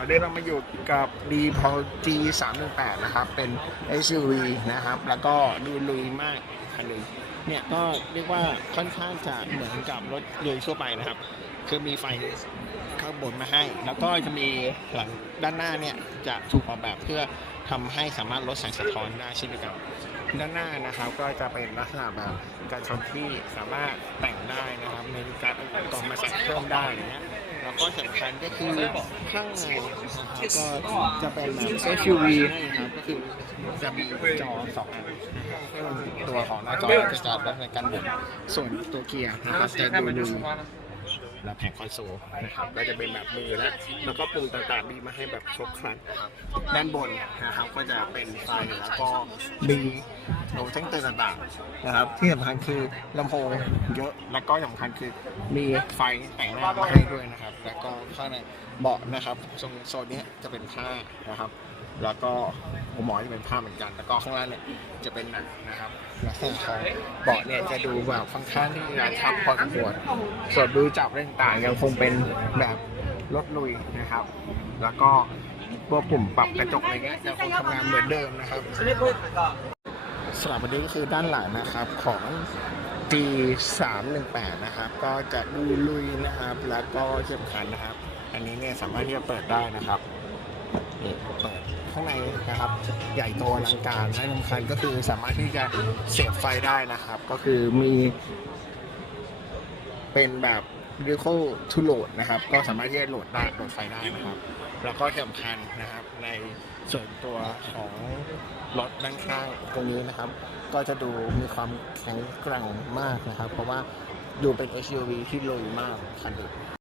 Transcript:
ตอนนี้เรามาอยู่กับ d p o G 3 1 8นะครับ เป็น SUV นะครับ แล้วก็ดูลุยมากคันนึงเนี่ยก็เรียกว่าค่อนข้างจะเหมือนกับรถลุยทั่วไปนะครับ คือมีไฟข้างบนมาให้ แล้วก็จะมีหลังด้านหน้าเนี่ยจะถูกออกแบบเพื่อทำให้สามารถลดแสงสะท้อนได้เช่นเดียวกันด้านหน้านะครับก็จะเป็นลักษณะแบบการชนที่สามารถแต่งได้นะครับในการเอาอุปกมาใส่เพิ่มได้อย่างเงี้ย แล้วก็สำคัญก็คือข้างในนะครับก็จะเป็นแบบ SUV นะครับก็คือจะมีจอสองอันซึ่งตัวของหน้าจอจะจัดในการหมุนส่วนตัวเกียร์นะครับจะดูดู และแผงคอนโซลนะครับก็จะเป็นแบบมือและแล้วก็ปุ่มต่างๆมีมาให้แบบครบครันด้านบนนะครับก็จะเป็นไฟแล้วก็มีโน้ตแจ้งเตือนต่างๆนะครับ ที่สำคัญคือลำโพงเยอะแล้วก็สำคัญคือมีไฟแต่งหน้ามาให้ด้วยนะครับ แล้วก็ข้างในเบาะนะครับตรงโซนนี้จะเป็นผ้านะครับ แล้วก็ หัวหมอนจะเป็นผ้าเหมือนกันแล้วก็ข้างล่างเนี่ยจะเป็นหนังนะครับลักษณะของเบาะเนี่ยจะดูแบบค่อนข้างที่จะทับพอสมควรส่วนดูจับเรื่องต่างยังคงเป็นแบบรถลุยนะครับ แล้วก็ตัวปุ่มปรับกระจกอะไรเงี้ยยังคงทำงานเหมือนเดิมนะครับสำหรับวันนี้ก็คือด้านหลังนะครับของ G 3 1 8 นะครับ ก็จะดูลุยนะครับ แล้วก็ที่สำคัญนะครับ อันนี้เนี่ยสามารถที่จะเปิดได้นะครับเปิด ข้างในนะครับ ใหญ่โตอลังการและสำคัญก็คือสามารถที่จะเสียบไฟได้นะครับ ก็คือมีเป็นแบบ vehicle to load นะครับ ก็สามารถที่จะโหลดได้โหลดไฟได้นะครับ แล้วก็ที่สำคัญนะครับในส่วนตัวของรถด้านข้างตรงนี้นะครับ ก็จะดูมีความแข็งแกร่งมากนะครับ เพราะว่าดูเป็น SUV ที่ลุยมากคันนี้